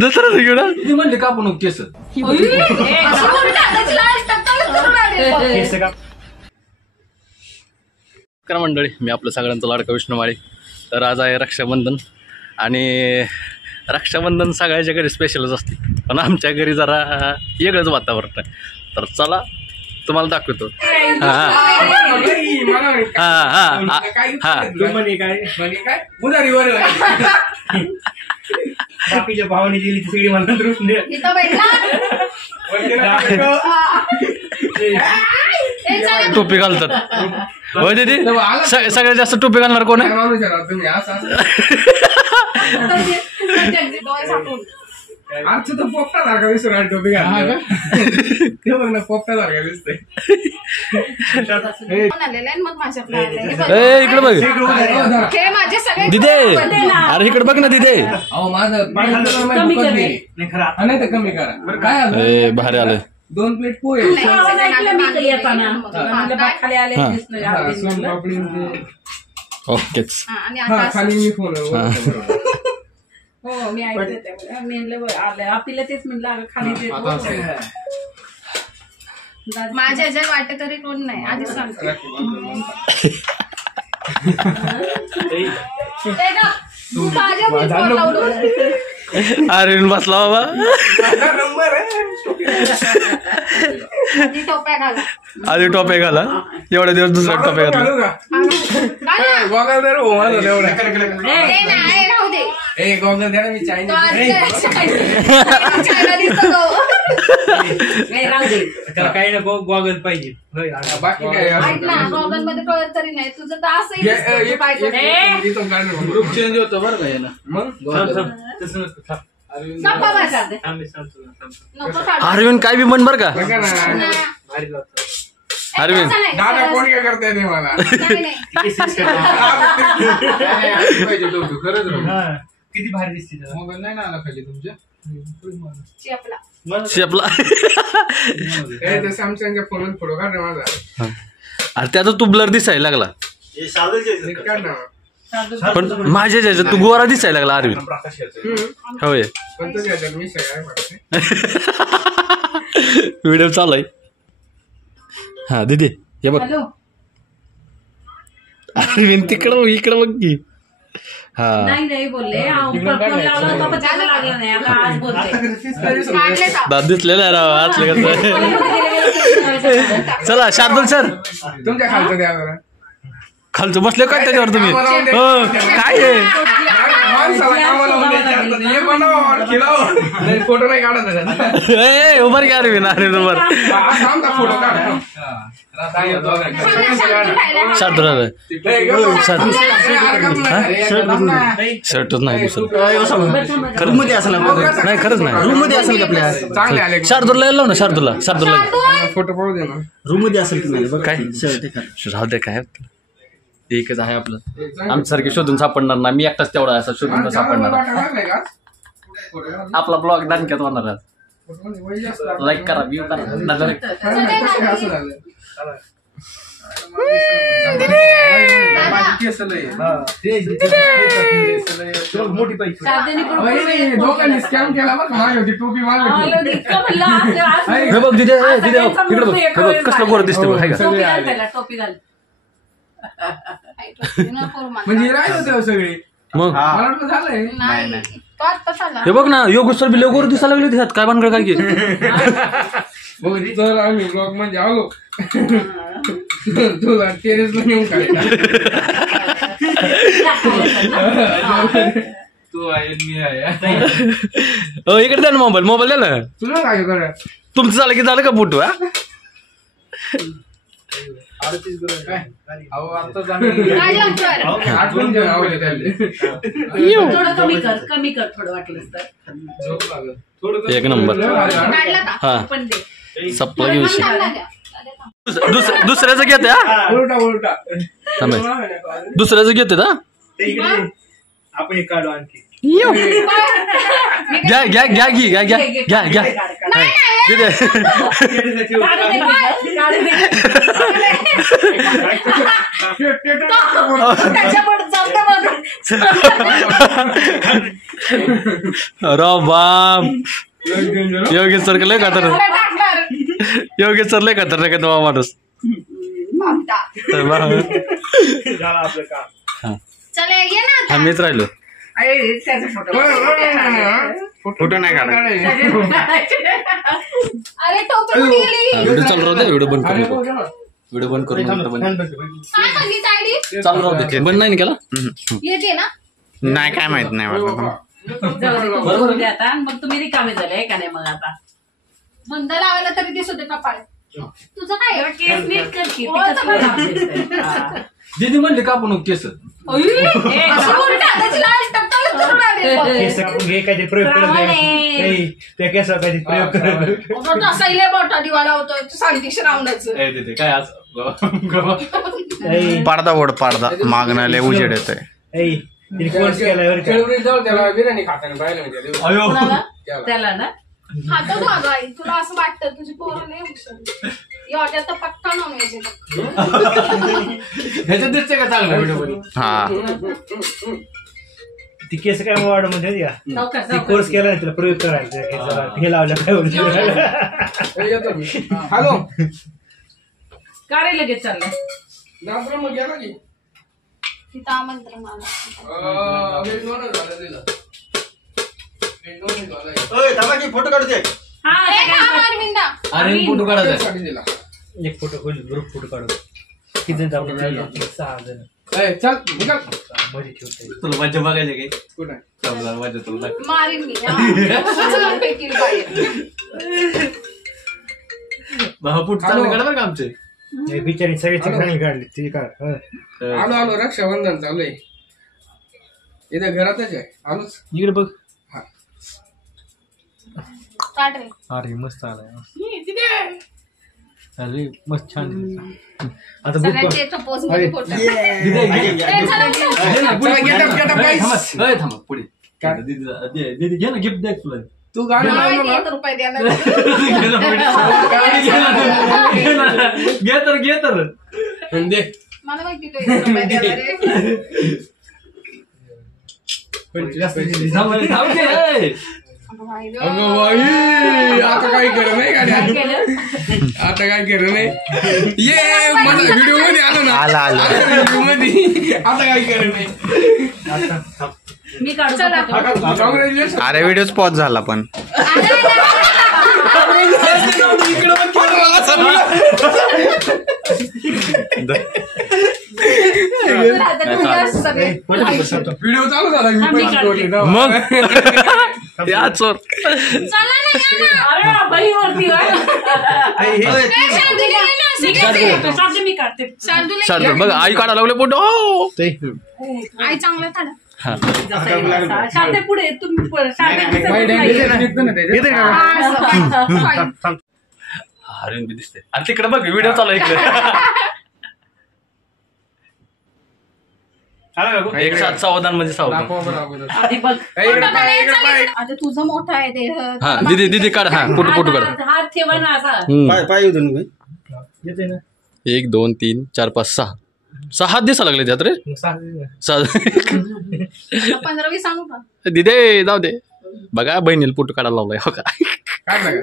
दुसरं घेऊ ना ती म्हणली का आपण केस मंडळी, मी आपलं सगळ्यांचा लाडका विष्णुमाळी. तर आज आहे रक्षाबंधन आणि रक्षाबंधन सगळ्याच्या घरी स्पेशलच असते, पण आमच्या घरी जरा वेगळंच वातावरण आहे. तर चला तुम्हाला दाखवतो. बाकीच्या भावाने दिली सगळी मला टोपी घालतात. हो दीदी, सगळ्यात जास्त टोपी घालणार कोण आहे? पोपटा सारखा दिसतो टोपी घालणार. ते बघ ना, पोपटा सारखा दिसतोय. इकडे बघ दिदे, अरे इकडे बघ ना दिदे. कमी करा काय भारी आलं. 2 प्लेट पोहे. ओकेच. खाली मी फोन हो मी आपल्याला तेच म्हणलं खाली माझ्या ह्याच्यात वाटेकरी कोण नाही, आधीच सांगते. अरविंद बसला बाबा. आधी टोप्या घाला. एवढ्या दिवस दुसरा टोप्या घाला. गॉगल द्या ना, मी चायनीज काही ना गॉगल पाहिजे. बाकी काय गॉगल मध्ये कळत तरी नाही तुझं, तर असं चेंज होतं बरं का याला. मग अरविंद काय बी म्हण बर का. अरविंद दादा कोण काय करताय ते मला किती भारी दिसते. मोबाईल नाही ना आला पाहिजे तुमच्या शेपला. सॅमसंगच्या फोनवर फोटो काढ माझा. अरे त्याचा तू ब्लर दिसायला लागला, पण माझ्या ह्याच्यात तू गोरा दिसायला लागला अरविंद. होय व्हिडिओ चालू आहे. हा दीदी हे बघ, अरविंद तिकडं बघ, इकडं बघ की. हा नाही बोलले दाद दिसलेला राव आतले कसं. चला शार्दुल सर, तुमच्या खालचं द्या बरं. खालचं बसले काय त्याच्यावर तुम्ही? काय आहे फोटो नाही काढत उभर घ्या अरविंद. अरविंद उभर. फोटो काढ. शार्दुल शर्टच नाही दुसरं. खरंच मध्ये असेल नाही, खरंच नाही. रूम मध्ये असेल का आपल्या? शार्दुलला लाव ना. शार्दुलला फोटो पाहू दे ना. रूम मध्ये असेल की नाही काय राहू दे. काय एकच आहे आपलं, आमच्यासारखे शोधून सापडणार ना. मी एकटाच तेवढा असा शोधून सापडणार. आपला ब्लॉग दानक्यात होणार आहे. लाईक करा, व्ह्यू करा. मोठी दोघांनी स्कॅम केला बघ. टोपी हे बघ दिदे, दिदे इकडे बघ. हे बघ कसलं गोर दिसते बघ. टोपी घाल. म्हणजे राहिलं सगळे. मग मला वाटलं झालंय. हे बघ ना, योगेश सर बी गोर दिसायला लागले त्यात. काय भानगड काय की. तर आम्ही ब्लॉग म्हणजे आलो तुला टेरेस ला नेऊन काढ. तू आहे मी आहे. इकडे द्या ना मोबाईल. मोबाईल द्या ना. तुला काय कर. तुमचं झालं की झालं का फोटो? हा कमी कर थोडं वाटलं तर. एक नंबर. हा सपला घेऊ. दुसऱ्याचं घेते. हा उलटा उलटा दुसऱ्याचं घेते. हा आपण एक काढू आणखी. घ्या घ्या घ्या घ्या घ्या घ्या घ्या घ्या. अरे बाप योगेश सर लय खतरनाक टाकणार योगेश सर लय खतरनाक आहे तो माणूस बापटा. झालं आपलं काम. चला ये ना हा आता. मीच राहिलो फोटो नाही काढा अरे टोपी कुठे गेली? व्हिडिओ चालू राहू दे व्हिडिओ बंद करू नको व्हिडिओ बंद करू नको काय म्हणली तायडी? चालू राहू दे बंद नाही ना केला येते ना? नाही काय माहित नाही मला. जाऊ दे आता मग तुम्ही रिकामे झाले का नाही मग आता बंद लावायला तरी दिसत होते कपाळ. तुझं काय आहे? केस नीट कर की, हो, ते कसलं काम दिसतंय. हा. दीदी म्हणली का आपण केस अशी उलटी हाताची लाज टाकताना तुझं काय रे? केस कापून घे काहीतरी प्रयोग करत श्रावण आहे. आहे. काही त्या केसावर काहीतरी प्रयोग करत. अगं, तसा इले मोठा दिवा लावतोय तू सांगते राऊंडाचं. दीदी काय आज पडदा ओढ पडदा मागणं लय उजेड येतोय. ऐ, तिने कोर्स केलाय बरं का? जाऊ त्याला बिर्याणी खाताना पाहिलं कोणाला? त्याला ना हातात वागं आई, तुला असं वाटतं तुझी पोरं लय हुशार. या हॉटेल तर पक्का नॉन व्हेज ह्याच्यात दिसते का चांगला व्हिडिओ मध्ये हा ती केस काय वाढ म्हणते का सावकाश, ती सावकाश. कोर्स केला ना तिला प्रयोग करायचा केसाला. हे लावलं काय होतं? हॅलो का रे लगेच चाललं तिथं आमंत्रण आलं. फोटो काढू दे. हा ए, आता काय थांब कर- अरविंदा. अरे फोटो काढायचा एक फोटो खोल ग्रुप फोटो काढू. किती जण जाऊ? 6 जण चल निघाल. मध्ये ठेवते. तुला मजा बघायची काही कुठं चला मजा तुला मारीन मी हा. फेकील बाहेर. भाऊ चांगले काढा बरं का आमचे हे बिचारी सगळ्याची घाणी काढली ती काढ. हं. आलो आलो रक्षाबंधन चालू आहे इथं घरातच आहे आलोच. इकडे बघ. काढ रे. अरे मस्त आलाय. अरे मस्त छान. आता बुक सगळ्यांचे एका पोज मध्ये फोटो. ए, चला, चला. थांबा पुढे दीदी घे ना गिफ्ट द्या तुला तू गाणं माहिती लावलं आहे तर रुपये द्यायला. घे तर ना दे. मला माहिती तो 1 रुपये द्यायला रे. अगं बाई गं. अगं बाई आता काय करू नाही काय गाड्या केलं? आता काय करू नाही ये मला व्हिडिओ मध्ये आलो ना व्हिडिओ मध्ये आता काय करू नाही. मी काढू चला. का photo? कॉंग्रॅच्युलेशन. अरे व्हिडिओ पॉज झाला पण आता तुम्ही असं सगळे. व्हिडिओ चालू झाला मी आम्ही पैसे काढते. जोडले ना. मग या चोर चला ना, या ना. अरे बहीणवरती वा. ए, शार्दूल ये ना, मी शिकायचे. काढते, चालते, मी काढते. शार्दूल ये. चालतं बघ आई काढा लागले फोटो आई चांगलं काढा. जसं आहे माझा. शांते पुढे तुम्ही पुढे. शांते दिसत नाही. निघतो ना त्याच्यात. हा, असं. Fine. अरे बी दिसते अरे तिकडे बघ व्हिडिओ चालू आहे इकडे एक साथ सावधान म्हणजे सावधान दाखवा बरं अगोदर. आधी बघ. इकडे पाय, इकडे पाय. आता तुझं मोठं आहे देह. हा दीदी काढ हा फोटो काढ हात ठेवा ना असा. येते ना. 1 2 3 4 5 6 6 दिसा लागले त्यात रे मग सांग. 15-20 आणू का? दिदे जाऊ दे बघा बहिणीला फोटो काढायला लावलाय हो का काढला का?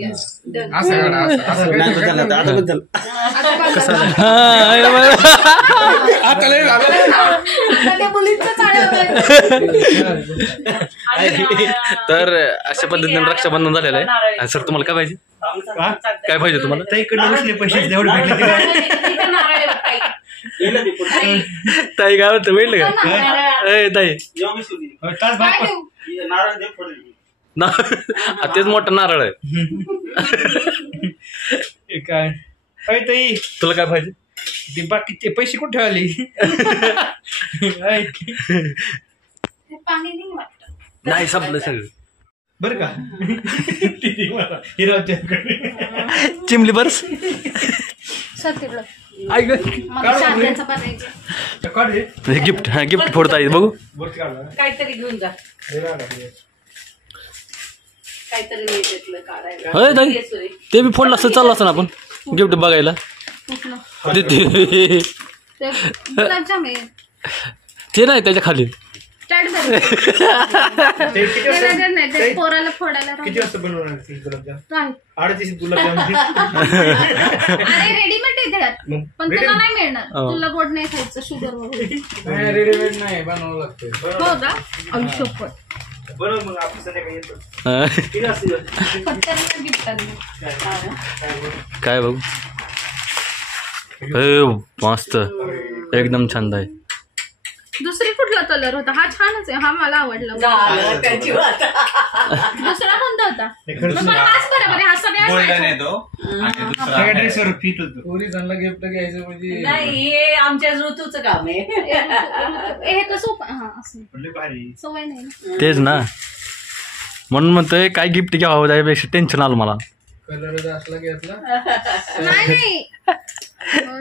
Yes, done. असं काढा, असं काढा. आता बघा. आता लय झालं. आता त्या मुलींचं चालवलंय. तर अशा पद्धतीने रक्षाबंधन झालेलं आहे सर तुम्हाला काय पाहिजे काय पाहिजे तुम्हाला ताईकडे बसले पैसे जेवढे भेटले ते काय? इथं नारळ आहे बघ, ताई. ताई काय होतं भेटलं का नारळ. ए ताई तास काय बाप. देऊ? ना तेच मोठं नारळ आहे हे काय काय ताई तुला काय पाहिजे ते बाकीचे पैसे कुठे ठेवले? हे पाणी नाही वाटतं. नाही संपलं सगळं बर का? हिरावच्या चिमली बर्स सर तिकडं. ऐक मग शार्दूलचं बनायचं. काढ हे. गिफ्ट हा गिफ्ट फोडता येईल बघू वरती काढला. काहीतरी घेऊन जा. हे राहिलं, हे. काहीतरी नाही त्यातलं काढायला. होय ताई येस होय. ते बी फोडलं असतं चाललं असतं ना आपण गिफ्ट बघायला कुठलं? ते ते गुलाबजाम आहे. ते नाही त्याच्या खाली ते किती ते वाजता नजर नाही ते पोराला फोडायला किती राहू. वाजता बनवणार ती गुलाबजाम? काय? 38 गुलाबजाम. अरे रेडीमेड येतात मग पण तुला नाही मिळणार. हो. तुला गोड नाही खायचं शुगर वगैरे. नाही रेडीमेड नाही बनवावं लागतं. हो का? आयुष्य पण बनव मग आपण संध्याकाळी येतो. हा. किती वाजता? खतरनाक गिफ्ट आली. काय बघू मस्त एकदम छंद आहे. दुसरी कुठला कलर होता? हा छानच आहे. हा मला आवडला. झालं त्याची वाट. दुसरा कोणता होता? खरंच मग मला हाच बरोबर आहे. हा सगळ्यात गोल्डन पाहिजे. आहे तो आणि दुसरा सगळ्या ड्रेसवर फिट होतो. पोलिसांना गिफ्ट घ्यायचं म्हणजे नाही हे आमच्या ऋतूचं काम आहे. हे कसं हा असं म्हणलं भारी. सवय नाही ना. तेच ना म्हणून म्हणतोय काय गिफ्ट घ्यावं त्यापेक्षा टेन्शन आलं मला. कलर असला घेतला. नाही नाही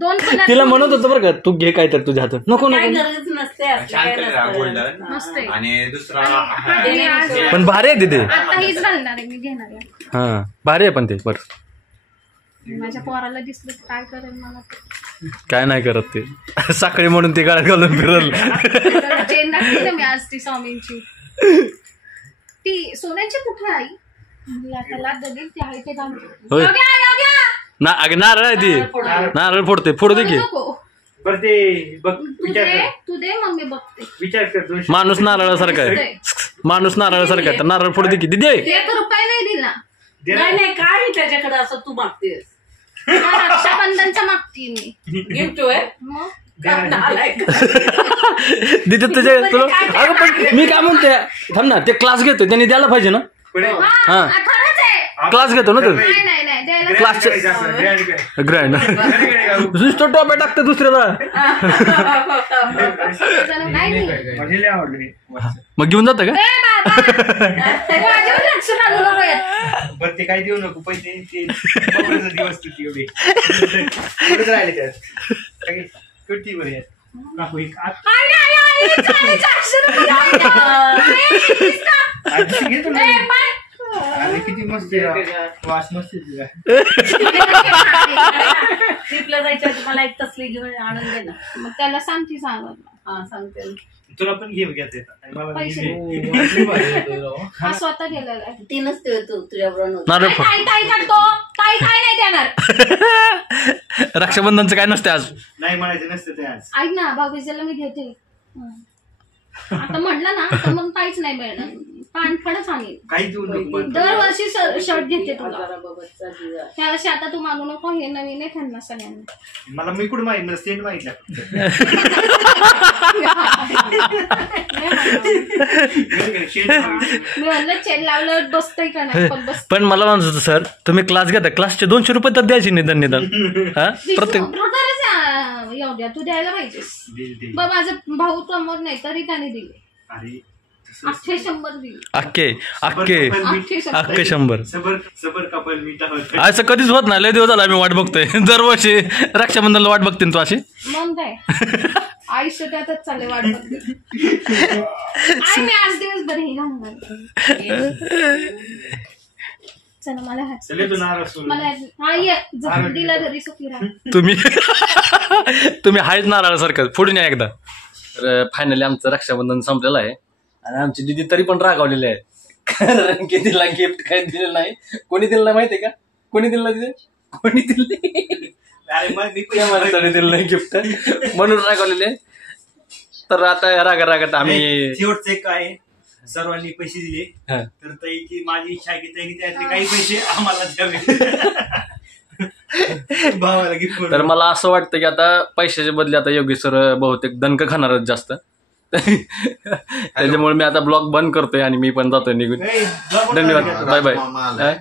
दोन कलर तिला म्हणत होतं बरं का तू घे काय तर तुझ्या हातात. नको काय नको गरज नसते असं छान काय कलर आहे नसतं. गोल्डन मस्त आहे. आणि दुसरा आणि आज पण भारी आहे तिथे. आता हीच घालणार आहे मी घेणार आहे. हा भारी आहे पण ते बरं माझ्या पोराला दिसलं तर काय करेल मला ते. काय नाही करत ते साखळी म्हणून ती गाड्यात घालून फिरल. त्याला चेन दाखवली ना मी आज ती स्वामींची. ती सोन्याची कुठे आई म्हणजे आता लाद देईल ती आहे ते घालून. होय. योग्या, योग्या. ना अगं नारळ आहे ती नारळ फोडते फोडू दे की. नको. बरं ते बघ तू विचार दे कर. तू दे मग मी बघते. विचार कर 200. माणूस नारळासारखा आहे. माणूस नारळासारखा आहे तर नारळ फोडू दे की दिदे. 1 रुपया नाही दिला. दे ना. नाही नाही काय त्याच्याकडे असं तू मागतेस हा, रक्षाबंधनच्या मागती मी. गिफ्ट होय मग दिदे तुझ्या तुला अगं पण मी काय म्हणते थांब ना ते क्लास घेतोय त्यांनी द्यायला पाहिजे ना. पुढे. हा खरंच आहे. क्लास घेतो ना तू नाही नाही नाही द्यायला क्लास करायचं असं. ग्रँड काय? ग्रँड नुसतं टोप्या टाकतं दुसऱ्याला. नाही नाही. मला लय आवडलं हे. मग घेऊन जातं का. ए बाबा माझ्यावर लक्ष घालू नको यात. बरं ते काही देऊ नको पैसे ते वापरायचा दिवस तुझी एवढे कुठेच राहिले त्यात काही कुठती बरं यात. काकू एक आई, आई, आई, चाळीस, 400 रुपये आई, please का? आधी घेतो ना. ए, बाय. अरे किती मस्त आहे. वास मस्त आहे तुझा. ट्रिपला जायच्या आधी मला एक तसली घेऊन आणून दे ना. मग त्याला सांगती सांगत. हा सांगते ना. तुला पण घेऊन घ्यायचं आणि मला पैसे घे. हा स्वतः गेलेला आहे. ती नसते तू तुझ्याबरोबर नारळ ताई फोड. ताई ताई करतो. ताई काय नाही देणार. रक्षाबंधनचं काय नसते आज. नाही म्हणायचं नसतं ते आज. ऐक ना भाऊबीजेला मी घेते. आता म्हटलं ना तर मग काहीच नाही मिळणार. पानफडच आणील. काही देऊ नको पण. दरवर्षी शर्ट घेते तुला. बाबाचा दिवा. त्यावर्षी आता तू मागू नको. हे नवीन आहे त्यांना सगळ्यांना. मला मी कुठं माहित नसते माहितलं. मी म्हणलं चेन लावलं बसतंय का नाही पण बस. पण मला म्हणत होतं सर तुम्ही क्लास घेता क्लासचे 200 रुपये तर द्यायचे निदान हा प्रत्येक. एवढ्या तू द्यायला पाहिजेस. बघ माझा भाऊ समोर नाही तरी त्याने दिले. अरे 800 दिले. अख्खे अख्खे 800. अख्खे 100. सबर सबर कपल मी असं कधीच होत नाही. लय दिवस झाला आम्ही वाट बघतोय. दरवर्षी रक्षाबंधनला वाट बघते तू अशी. मग काय आयुष्य त्यातच चालले वाट बघते. आई मी आज दिवसभर हे घालणार. चला मला चले तू नाराज होऊ. मला हा ये दिला घरी सुखी राहा. तुम्ही हायच नारळासारखं फोडून या एकदा. तर फायनली आमचं रक्षाबंधन संपलेलं आहे आणि आमची दिदी तरी पण रागावलेली आहे. कारण की तिला गिफ्ट काही दिलेलं नाही. कोणी दिलं नाही माहितीये का. कोणी दिलं नाही तिथे. कोणी दिले अरे मग मी त्या माणसाने दिलं नाही गिफ्ट म्हणून रागावलेले. तर आता रागात आम्ही शेवटचं एक आहे. सर्वांनी पैसे दिले हा. तर ताईची माझी इच्छा आहे की ताईने त्यातले काही पैसे आम्हाला द्यावे. भावाला गिफ्ट तर मला असं वाटतं की आता पैशाच्या बदले आता योगेश सर बहुतेक दणक खाणारच जास्त. त्याच्यामुळे मी आता ब्लॉग बंद करतोय आणि मी पण जातोय निघून. धन्यवाद बाय बाय.